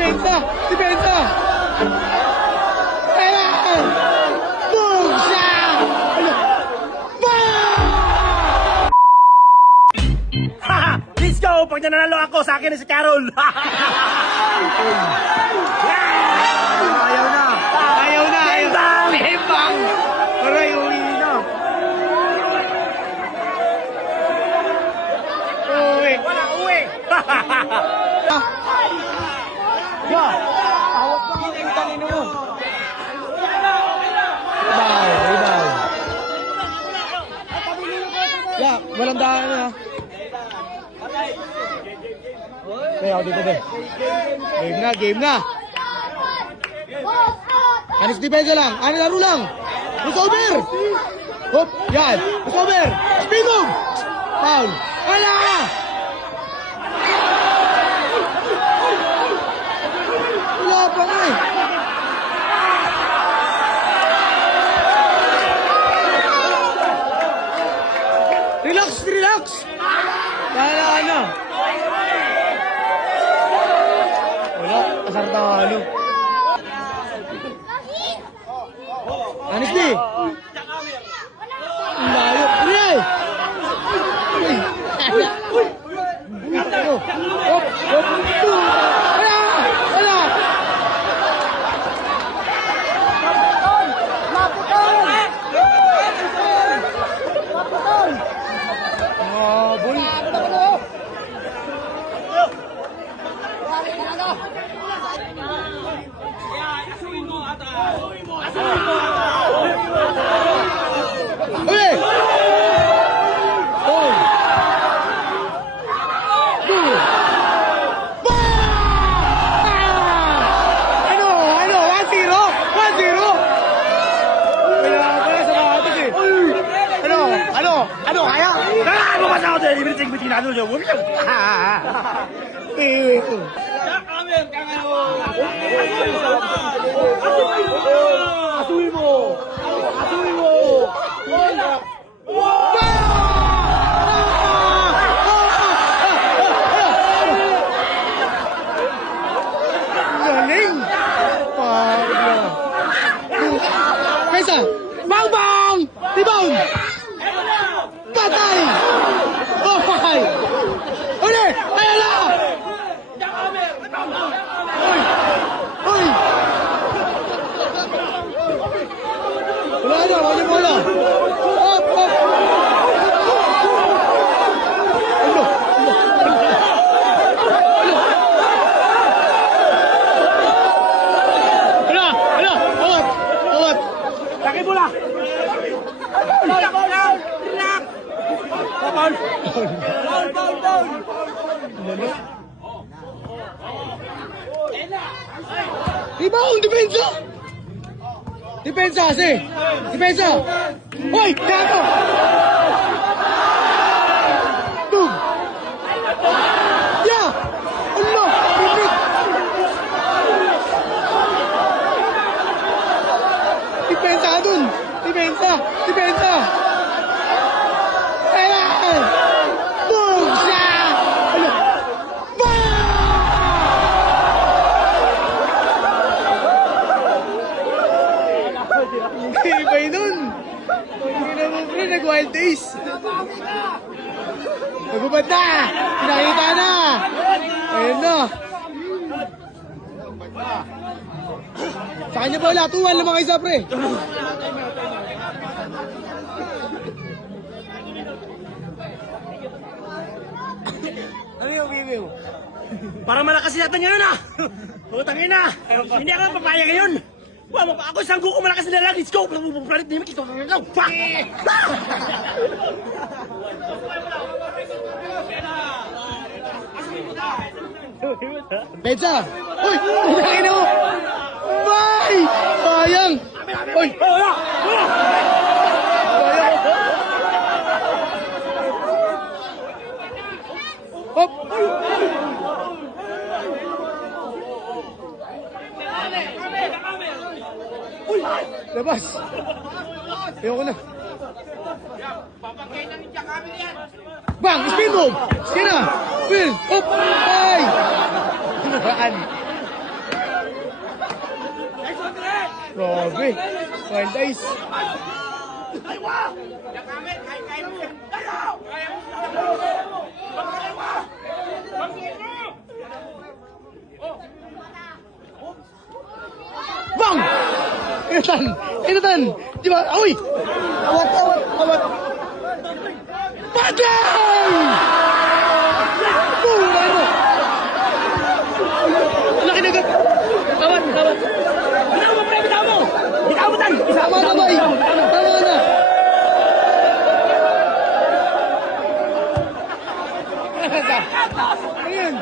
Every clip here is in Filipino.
Depensa! Depensa! Ayan! Boom! Siya! Ano? Haha! Let's go! Pag nanalo ako, sa akin na si Carol! Ayaw na! Ayaw na! Bang! Bang! Aray, uwi na! Uwi! Wala uwi! Ya! Tawag ka! Tangin mo! Rebound! Ya! Walang daan na! Kaya ako dito din. Game na! Anis depensa lang! Anis laro lang! Crossover! Hop! Yan! Crossover! Spin move! Foul! Wala! Wala pa nga eh! Relax! Relax! Wala na! Wala! Asar talo! Anis di! Ang layo! Uy! Uy! Ano? Hop! Hop! Wala! Wala! Mabul! Uy! Oh! Ano? 1-0? 1-0? Wala pala sa mga atas eh. Ano? Kaya? Ano ba sa ako dyan? Ibig sabihin tinalo niyo. Huwag niyo! Asuhin mo! Asuhin mo! Galing! Pablo! Pesa! Bang bang! Rebound! Patay! Oh my! Uli! Ayan na! Uy! Wala na! Wala bola! Up! Up! Ano? Ano? Awat! Awat! Laki bola! Rebound! Depensa! Depensa kasi! Depensa! Hoy! Gago! Tug! Ya! Ano? Pipit! Depensa ka dun! Depensa! Depensa! Ayan! Boom! Siya! Ano? Ibay nun! Hindi na mo pre, nag-wild days! Nagubad na! Pinakita na! Ayun na! Sa kanya pa wala, 2-1 lang mga isa pre! Ano yung review? Para malakas yata niya nun ah! Putang ina! Hindi ako papaya ngayon! Ako isang guko malakas na lang! Let's go! Planet na yung makito! Fuck! Benza! Uy! Pinakita mo! Bay! Sayang! Uy! Wala! Hop! Labas! Ayoko na. Bang! Spin move! Sige na! Will! Hop! Ay! Ano Grabe. Wild eyes. Bang! Inatan! Inatan! Di ba? Uy! Awat! Awat! Awat! Patay! Boom! Ano? Laki na gat! Awat! Awat! Bitaw mo, pre! Bitaw mo! Bitaw mo, tan! Tama na, bay! Tama na! Ayun!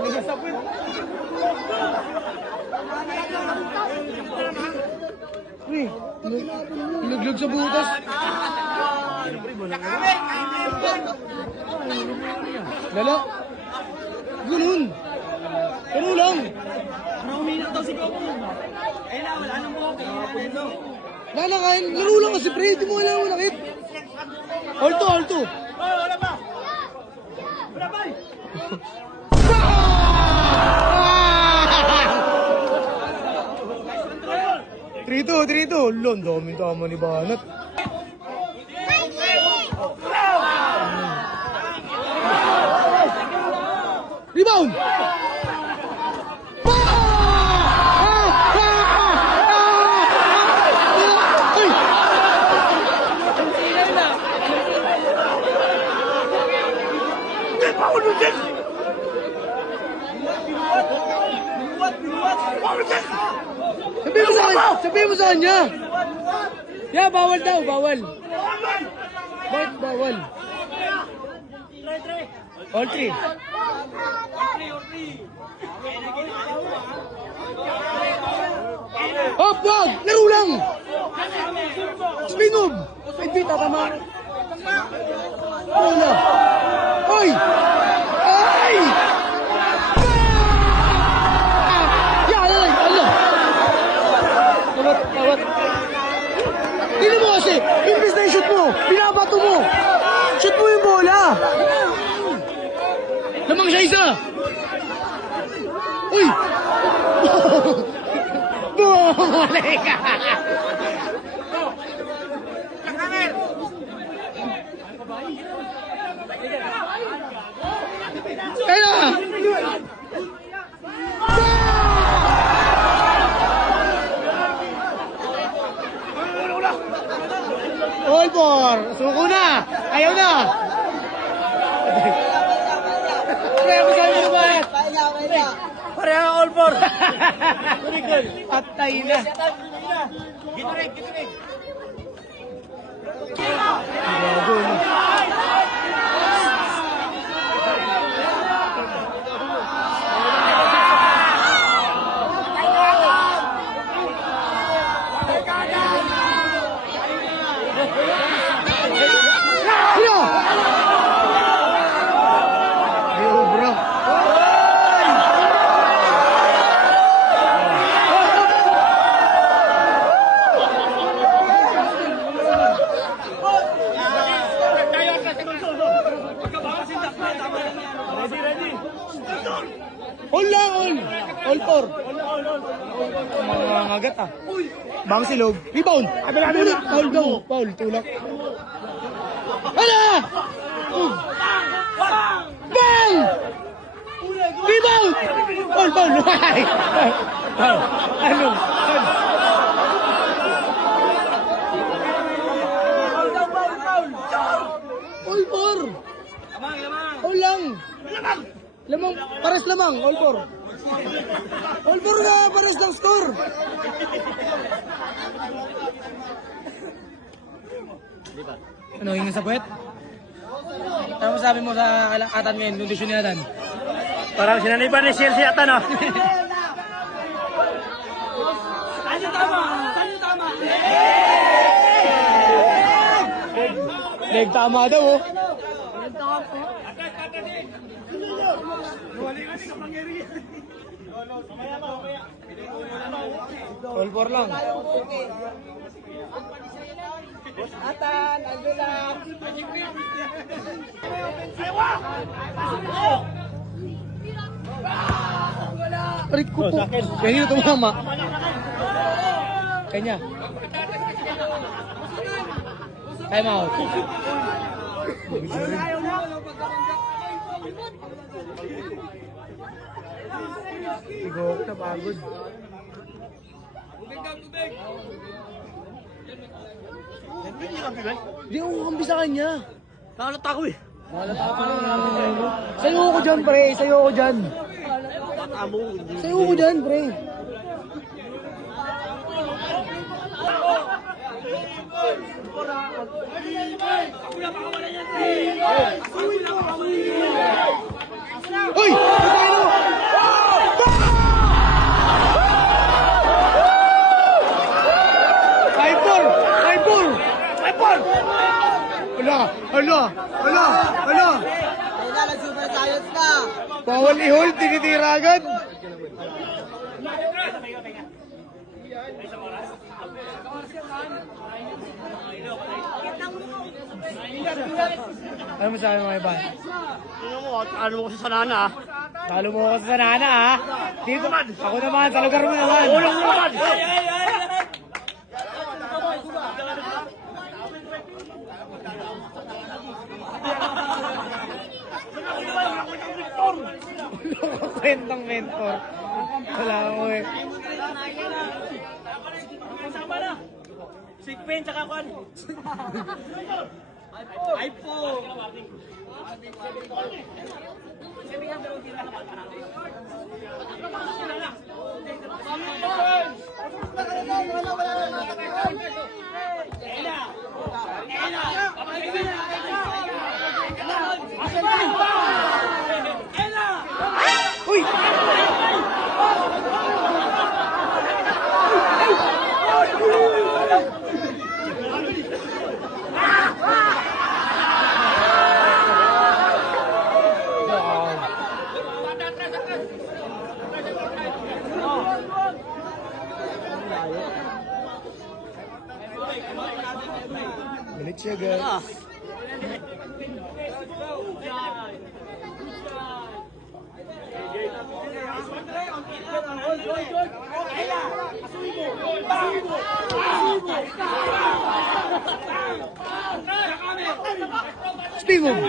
Nagasapin! Uy! Luglog sa butas! Lala! Ganun! Ganun lang! Umiinit daw si Coco. Ayun na, wala nang buhok. Wala kain! Laro lang kasi pre! Di mo alam mo nakit! Alto! Alto! Oh, wala pa! Wala pa! 3-2, 3-2. Lon, dami tama ni Banat. Rebound! Sabihin mo sa kanya. Yeah, bawal daw, bawal. Bakit bawal? All three. Hop, wag! Laro lang! Spin move! Ay, di, tatama. Bola! Ay! Ay! Tawat. Tingnan mo kasi, imbis na i-shoot mo, binabato mo. Shoot mo yung bola. Lamang siya isa. Uy! Bumalik ka. Kaya! All four! Suko na! Ayaw na! Kaya mo sabi mo ba? Pareha all four! Patay na! Giturig! Grago na! All lang, all! All four! Mga ngagat ah. Bang silog. Rebound! Ulit! Foul daw. Foul, tulak. Hala! Bang! Rebound! Foul, foul! Ano? All four! All lang! Lamang, pares lamang, all four. All four na, pares lang score. Ano, hingan sa puwet? Ano masabi mo sa atan mo yun, kondisyon ni atan? Parang sinaniban ni Chelsea ata, no? Leg tama daw, oh. All four lang. Atan, ando lang. Ayaw! Arit ko po. Kanya tumama. Kanya. Time out. Tigo ako na pagod. Hindi ako kampi sa kanya. Kalat ako eh. Sayo ko dyan, pre. Sayo ko dyan. Sayo ko dyan, pre. Uy! Patayin mo! Five-four! Five-four! Five-four! Hala! Hala! Hala! Hala! Kaya nag-super science na. Bawal i-hold, tinitira agad. Ano masabi mo, Iban? Ano mo kasi sa nana ah. Talo mo ako sa nana, ha? Dito man. Ako naman, sa lugar mo naman. Ulang mo naman. Kwentang mentor. Wala mo eh. Sama na. Sigpen tsaka kwan. iPhone. Uy! Balik siya, guys. Speed move.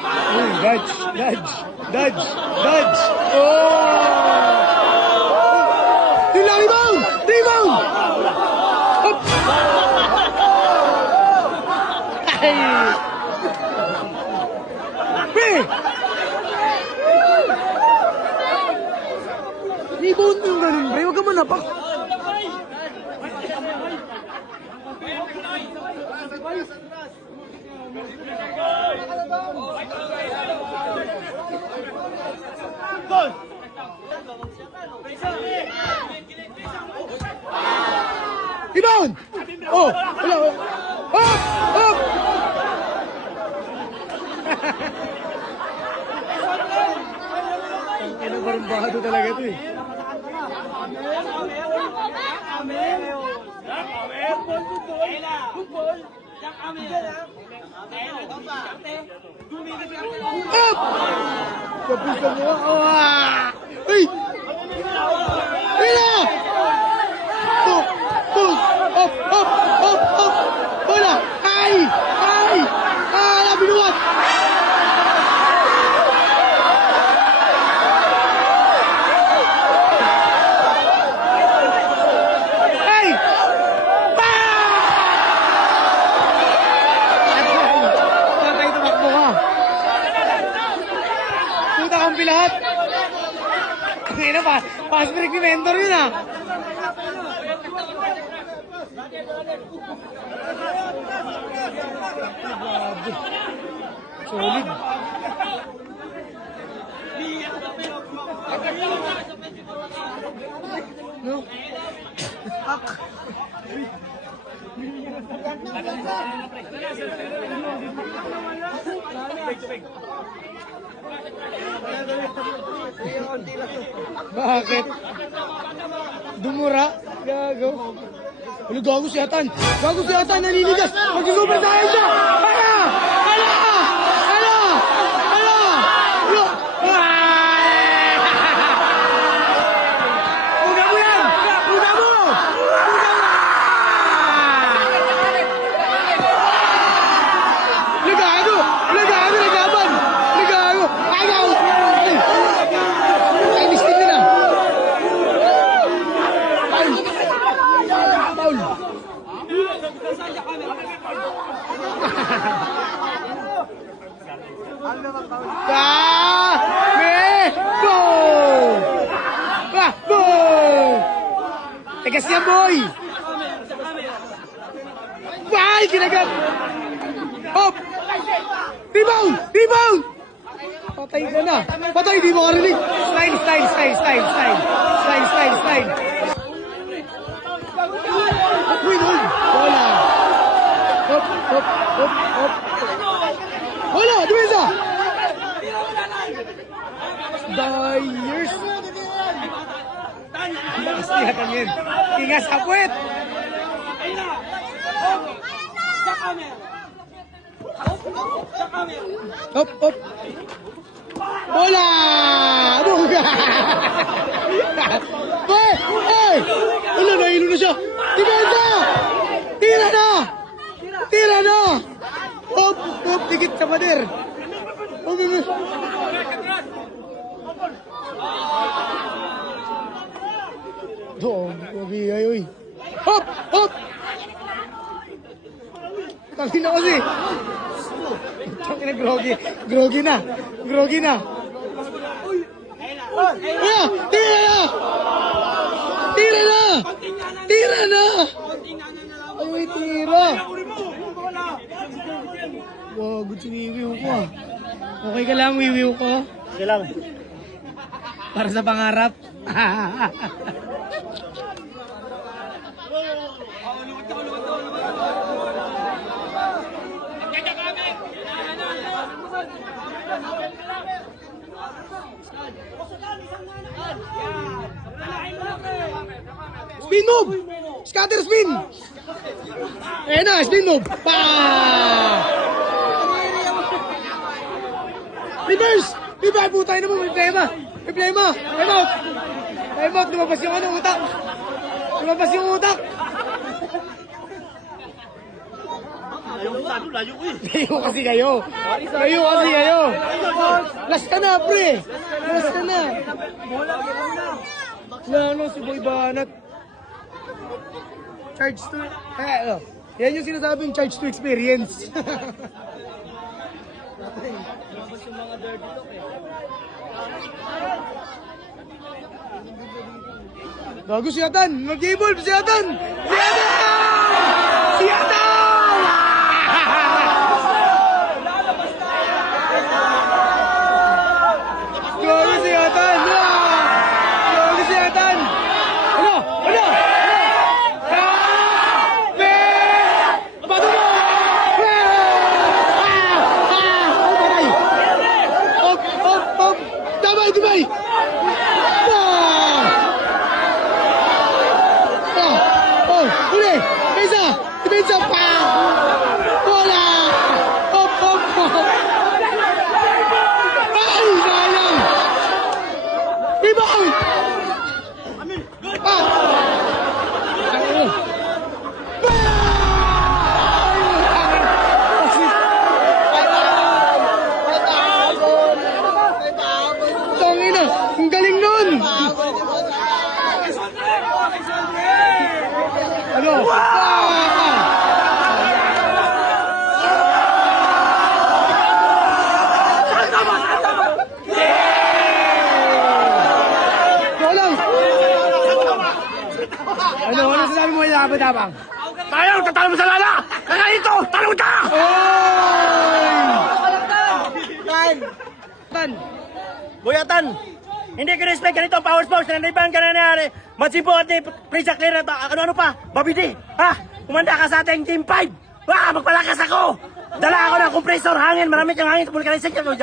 Oh, dodge, dodge, dodge, dodge. Oh! Rebound! Rebound! Hop! Ay! Pre! Rebound yung ganun, pre. Huwag ka manapak. Rebound! Oh! Wala! Hop! Hop! Ano barumbado talaga ito eh. Up! Kapisa mo. Oh! Ay! Ay na! Up! Up! Up! Up! Up! Wala! Ay! Ay! Ah! Binuwat! Ay! Tatay, tumakbo ka. Tuta kang pilahat. Ngayon na pa. Fast break ni mentor yun ah. Solid. No? Bakit? Dumura? Gago. Ano gago si Atan? Gago si Atan, naninigas! Mag-super tayo siya! Hala! Hala! Hala! Hala! Hala! Ah! Me! Boom! Ah! Boom! Tegas yan, boy! Ay! Kinagat! Hop! Rebound! Rebound! Patay ka na! Patay! Di mo karinig! Style! Style! Style! Style! Style! Style! Style! Style! Win! Hold! Wala! Hop! Hop! Hop! Hop! Wala! Dumisa! Dyers! Nakasiyatan yun! Ingas kapwet! Hop! Hop! Bola! Buga! Hey! Hey! Wala, nahilo na siya! Depensa! Tira na! Tira na! Hop! Hop! Dikit sa pader! Hop! Hop! Hop! Mabigay, uy! Hop! Hop! Tangin na kasi! Tangin na, groggy! Groggy na! Groggy na! Ah! Tira na! Tira na! Tira na! Ay, may tira! Wow, good si Wiwiw ko ah. Okay ka lang, Wiwiw ko? Okay lang. Para sa pangarap. Spin move! Scatter spin! Ayan na, spin move! Pa! Reverse! Iba, putay na mo, may problema! May problema! Time out! Time out, lumabas yung utak! Lumabas yung utak! Layo ko eh. Layo kasi kayo! Layo kasi kayo! Last ka na, pre! Last ka na! Lalo si Boy Banat. Charge to... yan yung sinasabing charge to experience. Gago si Atan! Mag-evolve si Atan! Si Atan! Si Atan! Gago si Atan! Gago si Atan! Ano? Ano? Dumay! Oh! Uli! Isa! Depensa! Pa! Bola! Hop! Hop! Hop! Ay! Sayang! Rebound! Ah! Tangina! Ang galing nun! Ano? Walang! Ano sasabi mo yung labang-labang? Tayo, tatalo mo sa lala! Kaya ito, talong ta! Oy! Tan! Buyatan! Hindi ko respect ganito, power sports, nandiban ka na nangyari. Matsimpo at pre-sa clear na ano pa, babidi, ha? Kumanda ka sa ating team 5! Magpalakas ako! Dala ako ng compressor, hangin, marami kang hangin sa vulcanization.